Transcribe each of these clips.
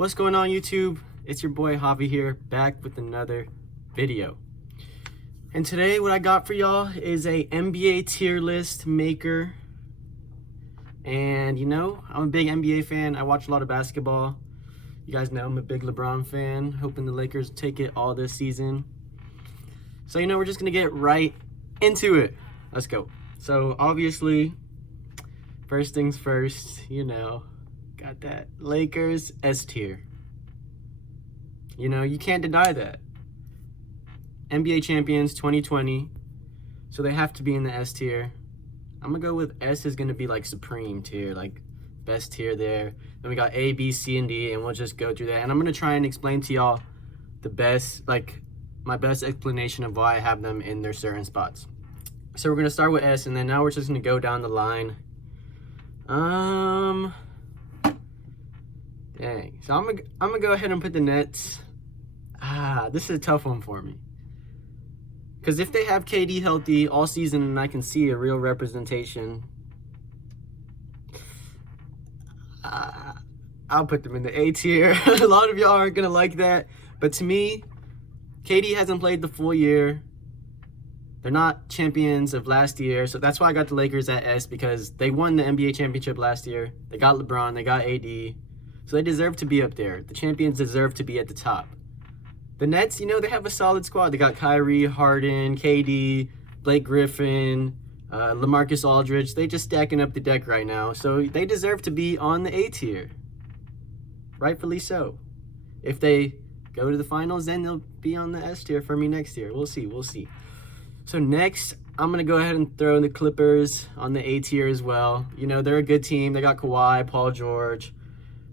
What's going on, YouTube? It's your boy Javi here, back with another video. And today what I got for y'all is a NBA tier list maker. And you know, I'm a big NBA fan. I watch a lot of basketball. You guys know I'm a big LeBron fan, hoping the Lakers take it all this season. So you know, we're just gonna get right into it. Let's go. So obviously, first things first, you know, got that Lakers S tier. You know, you can't deny that. NBA champions 2020, so they have to be in the S tier. I'm gonna go with S is gonna be like supreme tier, like best tier there. Then we got A, B, C, and D, and we'll just go through that. And I'm gonna try and explain to y'all the best, like my best explanation of why I have them in their certain spots. So we're gonna start with S, and then now we're just gonna go down the line. Dang. So I'm gonna go ahead and put the Nets. This is a tough one for me. Because if they have KD healthy all season and I can see a real representation, I'll put them in the A tier. A lot of y'all aren't gonna like that, but to me, KD hasn't played the full year. They're not champions of last year, so that's why I got the Lakers at S, because they won the NBA championship last year. They got LeBron, they got AD, so they deserve to be up there. The champions deserve to be at the top. The Nets, you know, they have a solid squad. They got Kyrie, Harden, KD, Blake Griffin, LaMarcus Aldridge. They just stacking up the deck right now, so they deserve to be on the A tier. Rightfully so. If they go to the finals, then they'll be on the S tier for me next year. We'll see. So next, I'm going to go ahead and throw the Clippers on the A tier as well. You know, they're a good team. They got Kawhi, Paul George.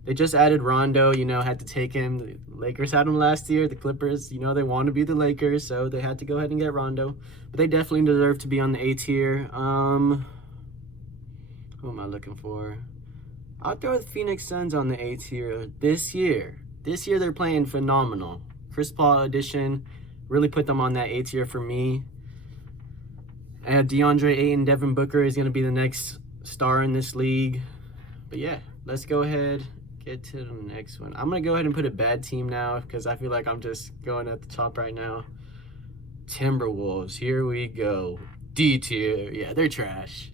They just added Rondo, you know, had to take him. The Lakers had him last year. The Clippers, you know, they want to be the Lakers, so they had to go ahead and get Rondo. But they definitely deserve to be on the A tier. Who am I looking for? I'll throw the Phoenix Suns on the A tier this year. This year they're playing phenomenal. Chris Paul addition really put them on that A tier for me. DeAndre Ayton, Devin Booker is going to be the next star in this league. But yeah, let's go ahead, get to the next one. I'm going to go ahead and put a bad team now because I feel like I'm just going at the top right now. Timberwolves, here we go. D tier. Yeah, they're trash.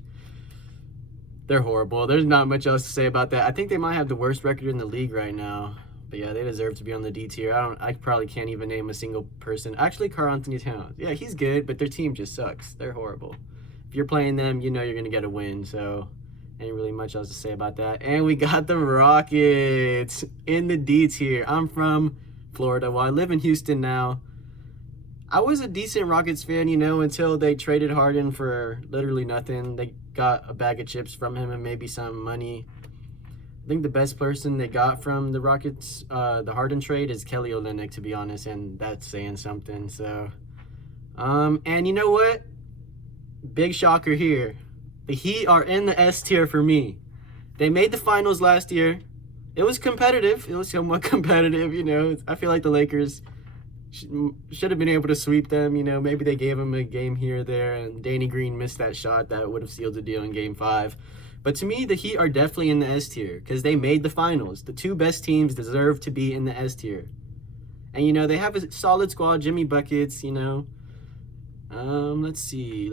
They're horrible. There's not much else to say about that. I think they might have the worst record in the league right now. But yeah, they deserve to be on the D tier. I probably can't even name a single person. Actually, Karl-Anthony Towns. Yeah, he's good, but their team just sucks. They're horrible. If you're playing them, you know you're going to get a win. So, ain't really much else to say about that. And we got the Rockets in the D tier. I'm from Florida. Well, I live in Houston now. I was a decent Rockets fan, you know, until they traded Harden for literally nothing. They got a bag of chips from him and maybe some money. I think the best person they got from the Rockets, the Harden trade, is Kelly Olynyk, to be honest, and that's saying something. So, and you know what? Big shocker here. The Heat are in the S tier for me. They made the finals last year. It was competitive. It was somewhat competitive, you know. I feel like the Lakers should have been able to sweep them. You know, maybe they gave them a game here or there, and Danny Green missed that shot that would have sealed the deal in Game 5. But to me, the Heat are definitely in the S tier because they made the finals. The two best teams deserve to be in the S tier. And, you know, they have a solid squad. Jimmy Buckets, you know. Let's see.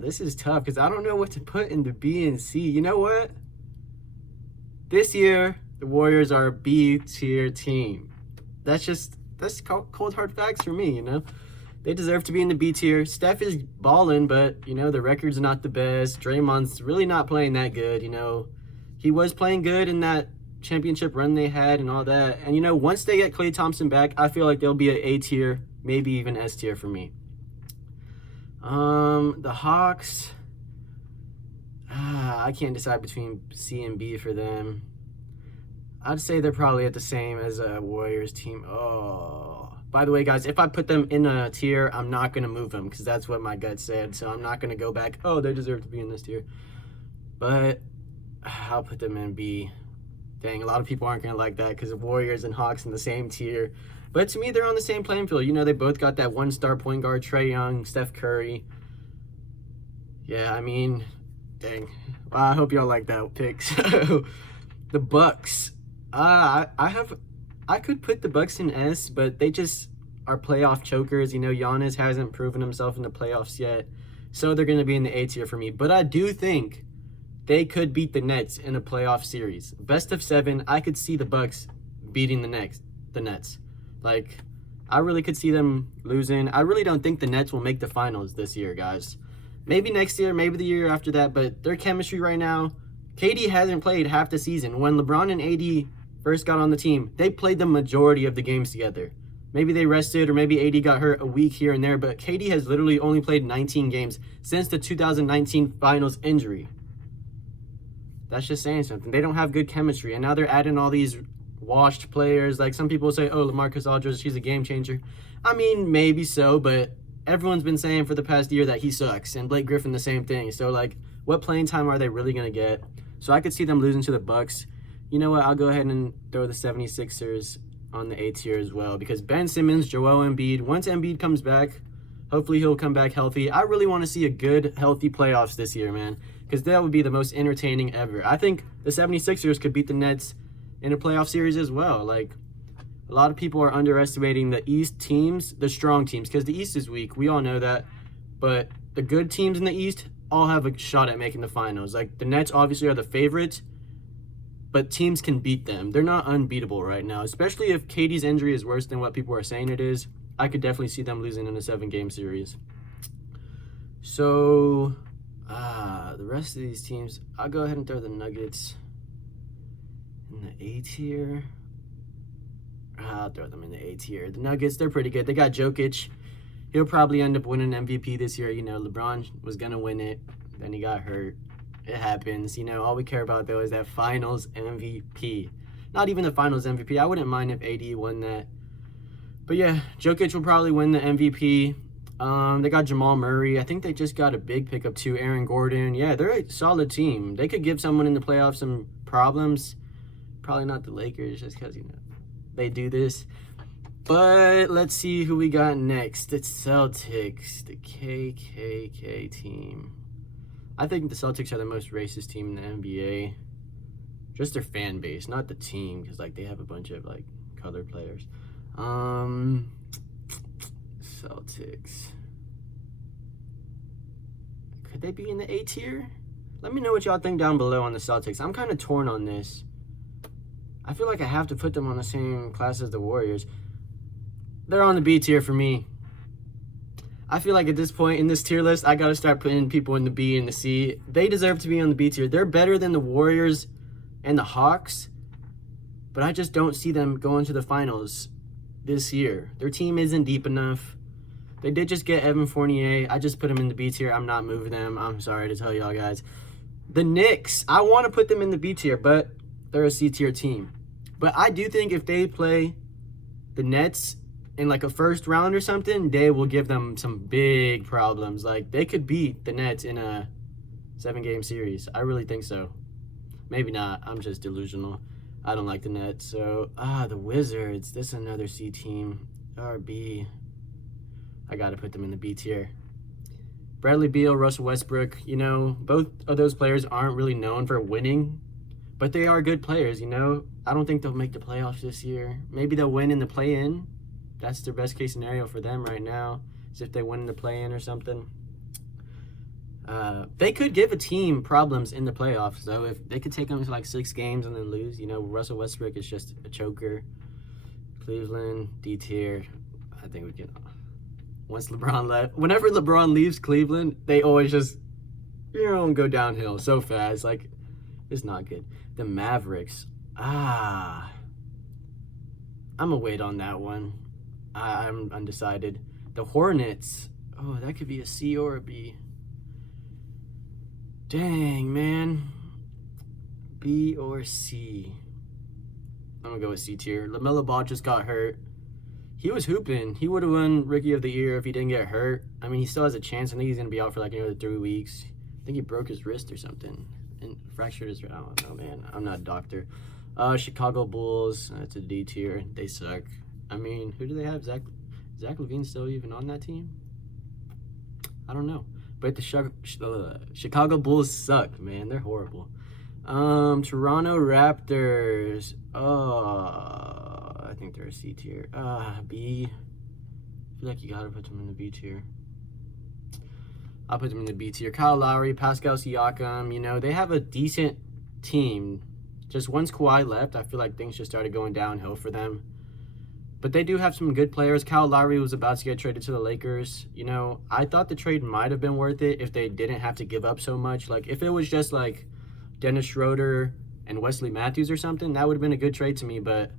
This is tough because I don't know what to put in the B and C. You know what? This year, the Warriors are a B tier team. That's cold hard facts for me, you know. They deserve to be in the B tier. Steph is balling, but, you know, the record's not the best. Draymond's really not playing that good, you know. He was playing good in that championship run they had and all that. And, you know, once they get Klay Thompson back, I feel like they'll be an A tier, maybe even S tier for me. The Hawks, I can't decide between C and B for them. I'd say they're probably at the same as a Warriors team. Oh, by the way, guys, if I put them in a tier, I'm not going to move them because that's what my gut said. So I'm not going to go back, oh, they deserve to be in this tier. But I'll put them in B. Dang, a lot of people aren't going to like that because of Warriors and Hawks in the same tier. But to me, they're on the same playing field. You know, they both got that one-star point guard, Trae Young, Steph Curry. Yeah, I mean, dang. Well, I hope y'all like that pick. So, the Bucks. I could put the Bucks in S, but they just are playoff chokers. You know, Giannis hasn't proven himself in the playoffs yet, so they're going to be in the A tier for me. But I do think they could beat the Nets in a playoff series. Best of 7, I could see the Bucks beating the Nets. Like, I really could see them losing. I really don't think the Nets will make the finals this year, guys. Maybe next year, maybe the year after that, but their chemistry right now, KD hasn't played half the season. When LeBron and AD first got on the team, they played the majority of the games together. Maybe they rested or maybe AD got hurt a week here and there, but KD has literally only played 19 games since the 2019 finals injury. That's just saying something. They don't have good chemistry, and now they're adding all these washed players. Like, some people say, oh, LaMarcus Aldridge, he's a game changer. I mean, maybe so, but everyone's been saying for the past year that he sucks, and Blake Griffin the same thing. So, like, what playing time are they really going to get? So I could see them losing to the Bucks. You know what? I'll go ahead and throw the 76ers on the A tier as well, because Ben Simmons, Joel Embiid, once Embiid comes back, hopefully he'll come back healthy. I really want to see a good, healthy playoffs this year, man, because that would be the most entertaining ever. I think the 76ers could beat the Nets in a playoff series as well. Like, a lot of people are underestimating the East teams, the strong teams, because the East is weak. We all know that. But the good teams in the East all have a shot at making the finals. Like, the Nets obviously are the favorites, but teams can beat them. They're not unbeatable right now, especially if KD's injury is worse than what people are saying it is. I could definitely see them losing in a 7-game series. So, the rest of these teams, I'll go ahead and throw the Nuggets in the A tier. I'll throw them in the A tier. The Nuggets, they're pretty good. They got Jokic. He'll probably end up winning MVP this year. You know, LeBron was going to win it. Then he got hurt. It happens. You know, all we care about, though, is that finals MVP. Not even the finals MVP. I wouldn't mind if AD won that. But, yeah, Jokic will probably win the MVP. They got Jamal Murray. I think they just got a big pickup, too. Aaron Gordon. Yeah, they're a solid team. They could give someone in the playoffs some problems. Probably not the Lakers, just because, you know, they do this. But let's see who we got next. It's Celtics, the KKK team. I think the Celtics are the most racist team in the NBA. Just their fan base, not the team, because, like, they have a bunch of, like, colored players. Celtics. Could they be in the A tier? Let me know what y'all think down below on the Celtics. I'm kind of torn on this. I feel like I have to put them on the same class as the Warriors. They're on the B tier for me. I feel like at this point in this tier list, I got to start putting people in the B and the C. They deserve to be on the B tier. They're better than the Warriors and the Hawks, but I just don't see them going to the finals this year. Their team isn't deep enough. They did just get Evan Fournier. I just put them in the B tier. I'm not moving them. I'm sorry to tell y'all guys. The Knicks, I want to put them in the B tier, but they're a C tier team. But I do think if they play the Nets in like a first round or something, they will give them some big problems. Like, they could beat the Nets in a 7-game series. I really think so. Maybe not. I'm just delusional. I don't like the Nets. So, the Wizards. This is another C team. RB. I got to put them in the B tier. Bradley Beal, Russell Westbrook. You know, both of those players aren't really known for winning, but they are good players, you know. I don't think they'll make the playoffs this year. Maybe they'll win in the play-in. That's their best case scenario for them right now, is if they win in the play-in or something. They could give a team problems in the playoffs, though. If they could take them to like 6 games and then lose, you know, Russell Westbrook is just a choker. Cleveland, D tier. I think we can. Once LeBron left, whenever LeBron leaves Cleveland, they always just, you know, go downhill so fast. Like, it's not good. The Mavericks. I'm gonna wait on that one. I'm undecided. The Hornets. Oh, that could be a C or a B. Dang, man. B or C. I'm gonna go with C tier. LaMelo Ball just got hurt. He was hooping. He would have won Rookie of the Year if he didn't get hurt. I mean, he still has a chance. I think he's gonna be out for like another 3 weeks. I think he broke his wrist or something and fractured his. I don't know, man. I'm not a doctor. Chicago Bulls. That's a D tier. They suck. I mean, who do they have? Zach LaVine still even on that team? I don't know. But the Chicago Bulls suck, man. They're horrible. Toronto Raptors. Oh, think they're a C tier. B. I feel like you gotta put them in the B tier. I'll put them in the B tier. Kyle Lowry, Pascal Siakam, you know, they have a decent team. Just once Kawhi left, I feel like things just started going downhill for them. But they do have some good players. Kyle Lowry was about to get traded to the Lakers. You know, I thought the trade might have been worth it if they didn't have to give up so much. Like, if it was just like Dennis Schroeder and Wesley Matthews or something, that would have been a good trade to me. But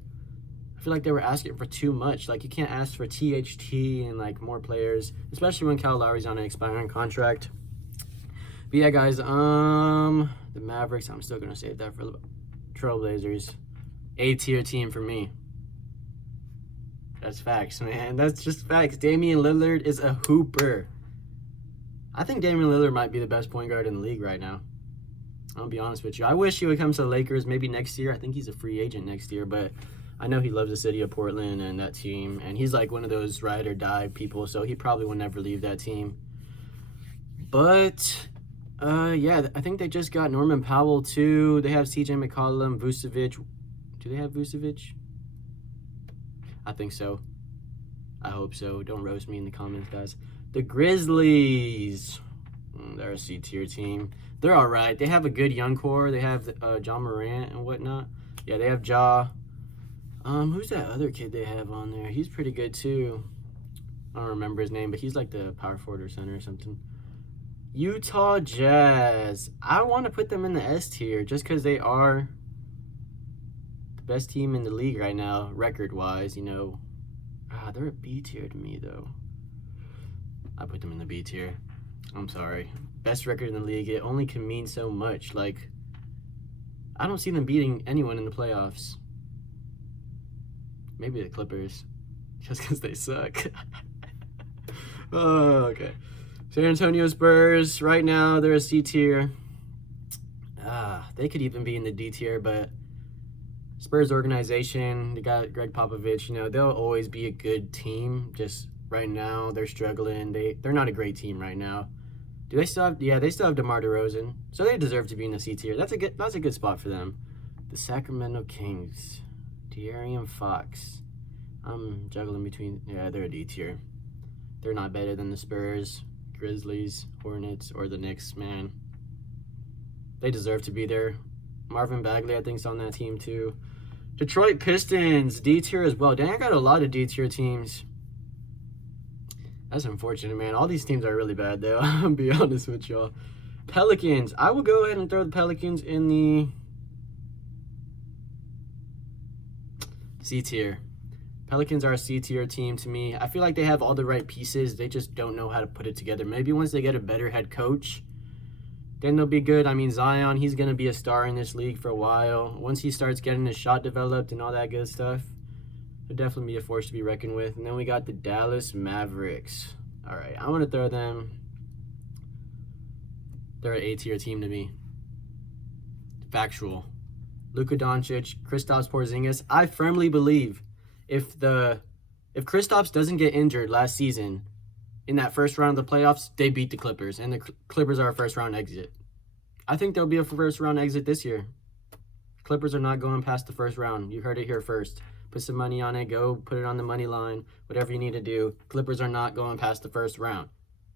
I feel like they were asking for too much. Like, you can't ask for THT and like more players, especially when Kyle Lowry's on an expiring contract. But yeah, guys, the Mavericks, I'm still gonna save that for the Trailblazers. A tier team for me. That's facts, man. That's just facts. Damian Lillard is a hooper. I think Damian Lillard might be the best point guard in the league right now. I'll be honest with you. I wish he would come to the Lakers maybe next year. I think he's a free agent next year, but I know he loves the city of Portland and that team, and he's like one of those ride or die people, so he probably will never leave that team. But, yeah, I think they just got Norman Powell, too. They have CJ McCollum, Vucevic. Do they have Vucevic? I think so. I hope so. Don't roast me in the comments, guys. The Grizzlies. They're a C-tier team. They're all right. They have a good young core. They have Ja Morant and whatnot. Yeah, they have Ja. Who's that other kid they have on there? He's pretty good, too. I don't remember his name, but he's like the power forward or center or something. Utah Jazz. I want to put them in the S tier just because they are best team in the league right now, record-wise, you know. They're a B tier to me, though. I put them in the B tier. I'm sorry. Best record in the league, it only can mean so much. Like, I don't see them beating anyone in the playoffs. Maybe the Clippers, just because they suck. Oh, okay. San Antonio Spurs, right now, they're a C tier. They could even be in the D tier, but Spurs organization, they got Greg Popovich, you know, they'll always be a good team. Just right now, they're struggling. They're not a great team right now. Do they still have, yeah, they still have DeMar DeRozan. So they deserve to be in the C tier. That's a good spot for them. The Sacramento Kings, De'Aaron Fox. I'm juggling between, yeah, they're a D tier. They're not better than the Spurs, Grizzlies, Hornets, or the Knicks, man. They deserve to be there. Marvin Bagley, I think, is on that team, too. Detroit Pistons, D tier as well. Dang, I got a lot of D tier teams. That's unfortunate, man. All these teams are really bad, though. I'll be honest with y'all. Pelicans. I will go ahead and throw the Pelicans in the C tier. Pelicans are a C tier team to me. I feel like they have all the right pieces. They just don't know how to put it together. Maybe once they get a better head coach, then they'll be good. I mean, Zion, he's going to be a star in this league for a while. Once he starts getting his shot developed and all that good stuff, he'll definitely be a force to be reckoned with. And then we got the Dallas Mavericks. All right, I'm going to throw them. They're an A-tier team to me. Factual. Luka Doncic, Kristaps Porzingis. I firmly believe if Kristaps doesn't get injured last season, in that first round of the playoffs, they beat the Clippers, and the Clippers are a first-round exit. I think there'll be a first-round exit this year. Clippers are not going past the first round. You heard it here first. Put some money on it. Go put it on the money line. Whatever you need to do. Clippers are not going past the first round.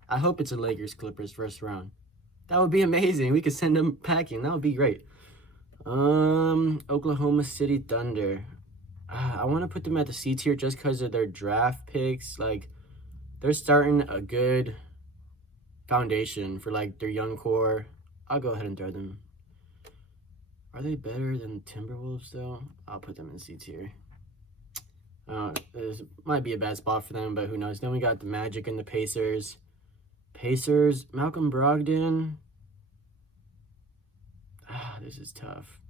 I hope it's a Lakers-Clippers first round. That would be amazing. We could send them packing. That would be great. Oklahoma City Thunder. I want to put them at the C tier just because of their draft picks. Like, they're starting a good foundation for, like, their young core. I'll go ahead and throw them. Are they better than Timberwolves, though? I'll put them in C tier. This might be a bad spot for them, but who knows. Then we got the Magic and the Pacers. Pacers, Malcolm Brogdon. This is tough.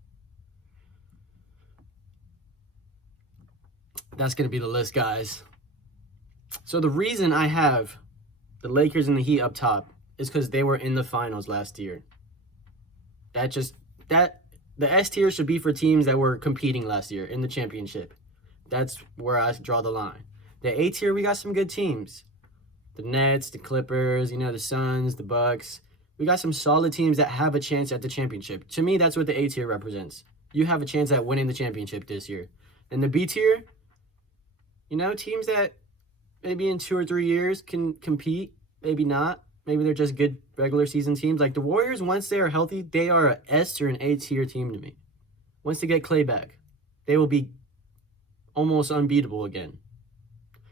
That's going to be the list, guys. So the reason I have the Lakers and the Heat up top is because they were in the finals last year. The S tier should be for teams that were competing last year in the championship. That's where I draw the line. The A tier, we got some good teams. The Nets, the Clippers, you know, the Suns, the Bucks. We got some solid teams that have a chance at the championship. To me, that's what the A tier represents. You have a chance at winning the championship this year. And the B tier, You know, teams that maybe in 2 or 3 years can compete, maybe not. Maybe they're just good regular season teams. Like the Warriors, once they are healthy, they are a S or an A tier team to me. Once they get Clay back, they will be almost unbeatable again.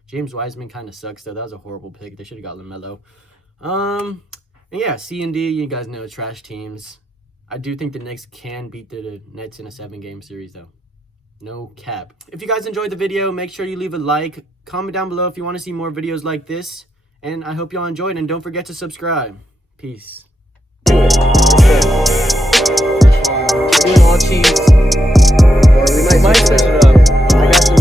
James Wiseman kind of sucks, though. That was a horrible pick. They should have got LaMelo. And yeah, C and D, you guys know, trash teams. I do think the Knicks can beat the Nets in a 7-game series, though. No cap. If you guys enjoyed the video, make sure you leave a like. Comment down below if you want to see more videos like this. And I hope y'all enjoyed, and don't forget to subscribe. Peace. Doing all cheese. We might switch it up. I got some